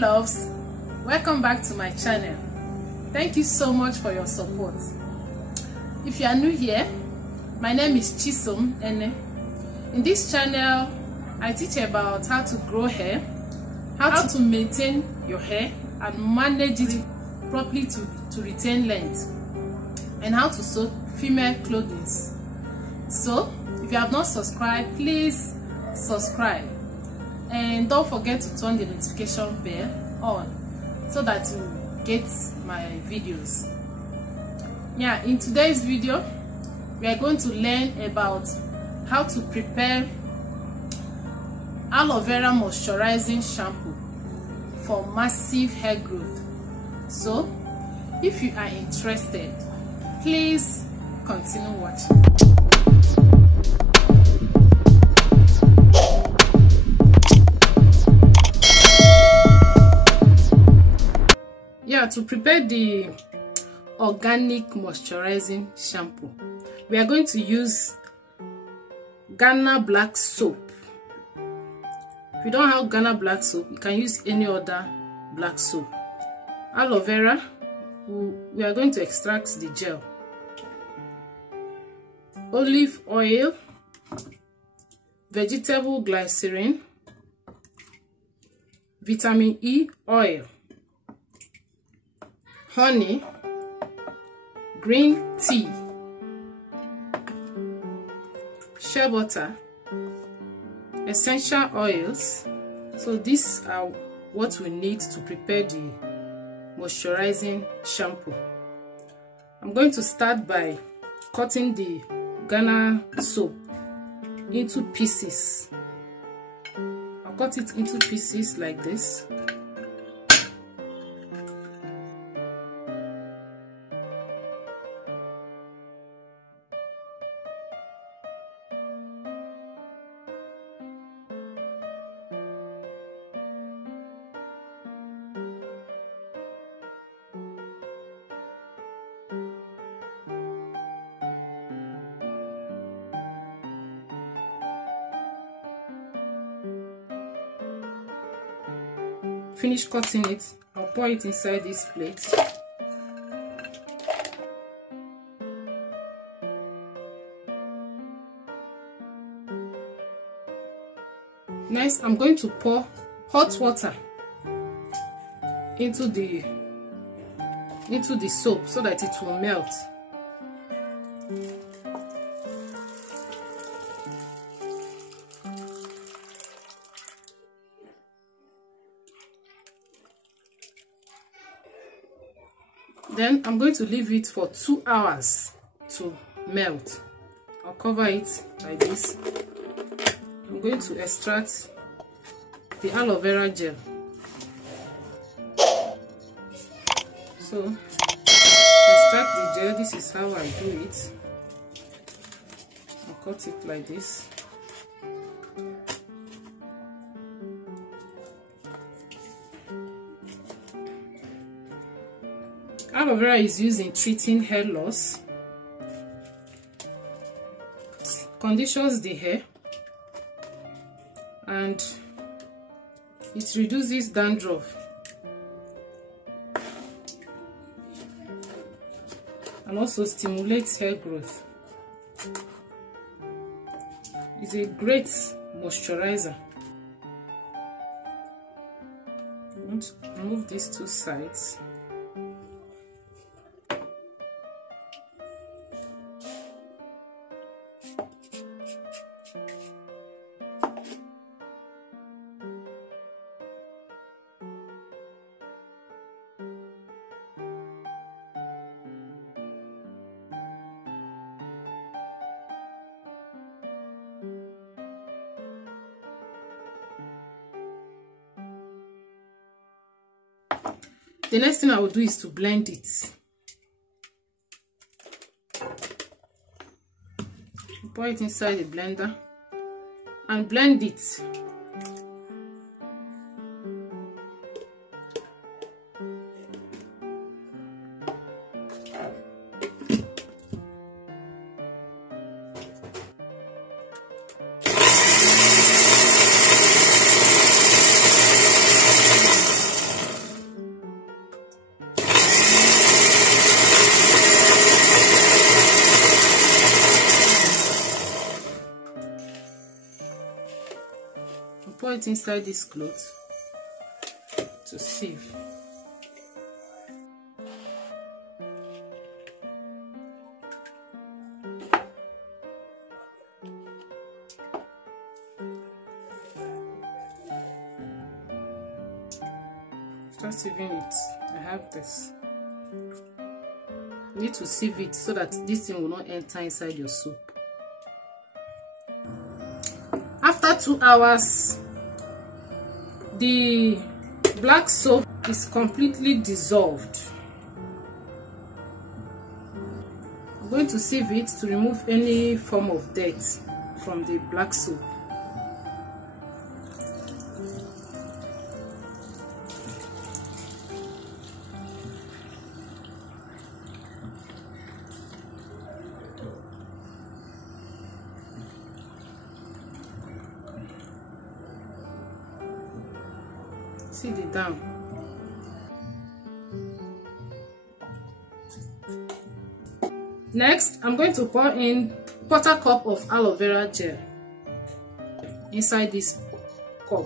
loves, welcome back to my channel. Thank you so much for your support. If you are new here, my name is Chisom Ene. In this channel I teach about how to grow hair, how to maintain your hair and manage it properly to retain length, and how to sew female clothing. So if you have not subscribed, please subscribe, and don't forget to turn the notification bell on so that you get my videos. In today's video we are going to learn about how to prepare aloe vera moisturizing shampoo for massive hair growth. So if you are interested, please continue watching. To prepare the organic moisturizing shampoo, we are going to use Ghana black soap. If you don't have Ghana black soap, you can use any other black soap. Aloe vera, we are going to extract the gel. Olive oil, vegetable glycerin, vitamin E oil, honey, green tea, shea butter, essential oils. So these are what we need to prepare the moisturizing shampoo. I'm going to start by cutting the Ghana soap into pieces. I'll cut it into pieces like this. Finish cutting it, I'll pour it inside this plate. Next, I'm going to pour hot water into the soap so that it will melt. Then I'm going to leave it for 2 hours to melt. I'll cover it like this. I'm going to extract the aloe vera gel. So, extract the gel. This is how I do it. I'll cut it like this. Aloe vera is used in treating hair loss, conditions the hair, and it reduces dandruff and also stimulates hair growth. It's a great moisturizer. I'm going to remove these two sides. The next thing I will do is to blend it. Pour it inside the blender and blend it. pour it inside this cloth to sieve. After sieving it, I have this. You need to sieve it so that this thing will not enter inside your soup. After 2 hours, the black soap is completely dissolved. I'm going to sieve it to remove any form of dirt from the black soap. See the down. Next, I'm going to pour in 1/4 cup of aloe vera gel inside this cup,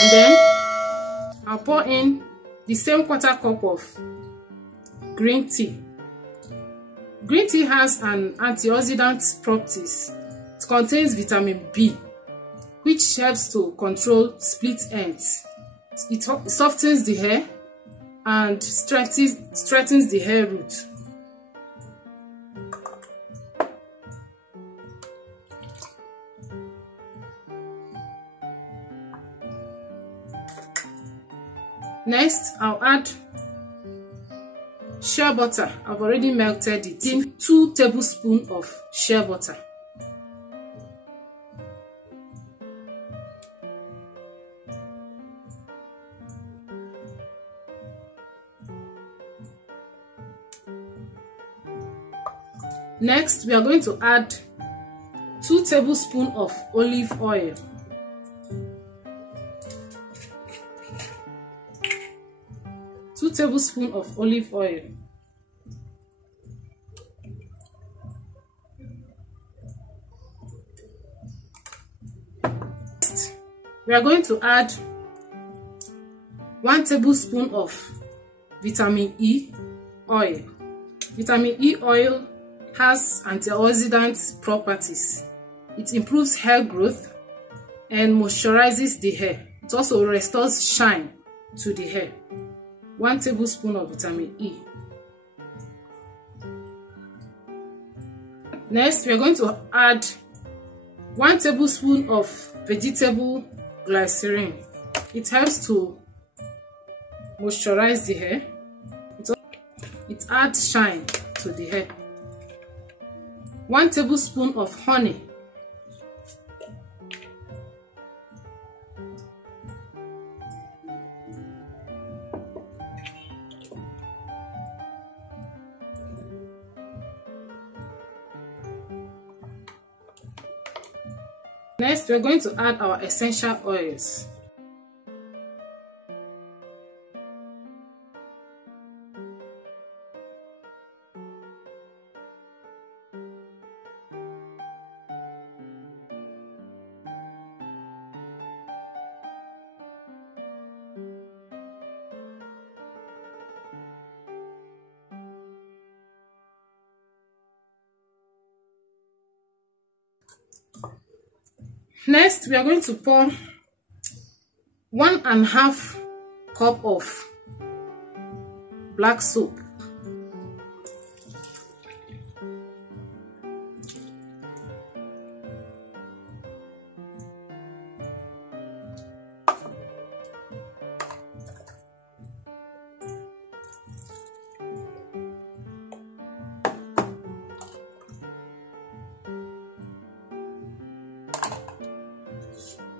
and then I'll pour in the same 1/4 cup of green tea. Green tea has an antioxidant properties. It contains vitamin B, which helps to control split ends. It softens the hair and strengthens the hair root. Next, I'll add shea butter. I've already melted it in 2 tablespoons of shea butter. Next, we are going to add 2 tablespoons of olive oil. Two tablespoons of olive oil. Next, we are going to add 1 tablespoon of vitamin E oil. Vitamin E oil has antioxidant properties. It improves hair growth and moisturizes the hair. It also restores shine to the hair. 1 tablespoon of vitamin E. Next, we are going to add 1 tablespoon of vegetable glycerin. It helps to moisturize the hair. It adds shine to the hair. 1 tablespoon of honey. Next, we're going to add our essential oils. Next, we are going to pour 1.5 cup of black soap.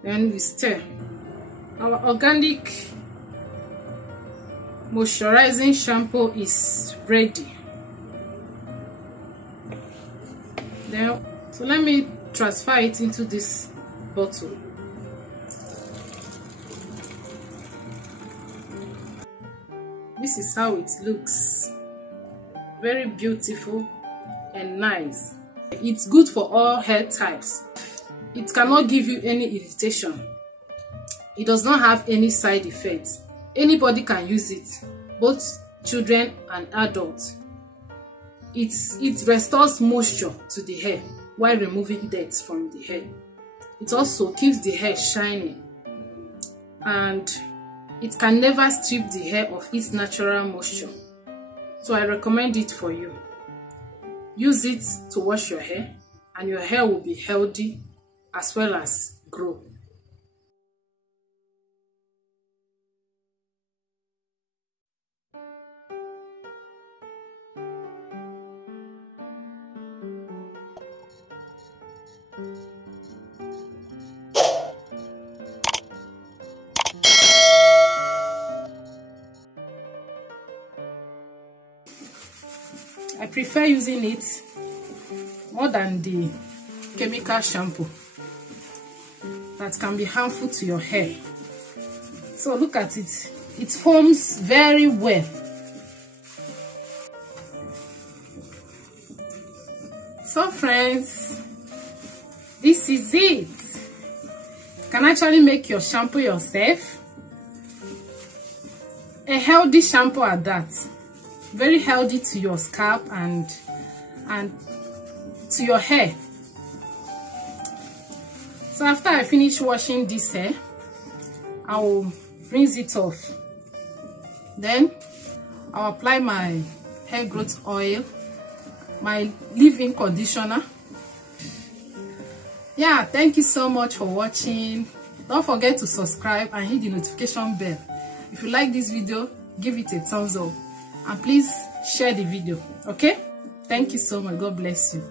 Then we stir. Our organic moisturizing shampoo is ready. Then, so let me transfer it into this bottle. This is how it looks. Very beautiful and nice. It's good for all hair types. It cannot give you any irritation. It does not have any side effects. Anybody can use it, both children and adults. It restores moisture to the hair while removing dirt from the hair. It also keeps the hair shining, and it can never strip the hair of its natural moisture. So I recommend it for you. Use it to wash your hair, and your hair will be healthy as well as grow. I prefer using it more than the chemical shampoo that can be harmful to your hair. So look at it. It foams very well. So friends, this is it. You can actually make your shampoo yourself. A healthy shampoo at that. Very healthy to your scalp and to your hair. So after I finish washing this hair, I will rinse it off. Then I'll apply my hair growth oil, my leave-in conditioner. Yeah, thank you so much for watching. Don't forget to subscribe and hit the notification bell. If you like this video, give it a thumbs up. And please share the video. Okay? Thank you so much. God bless you.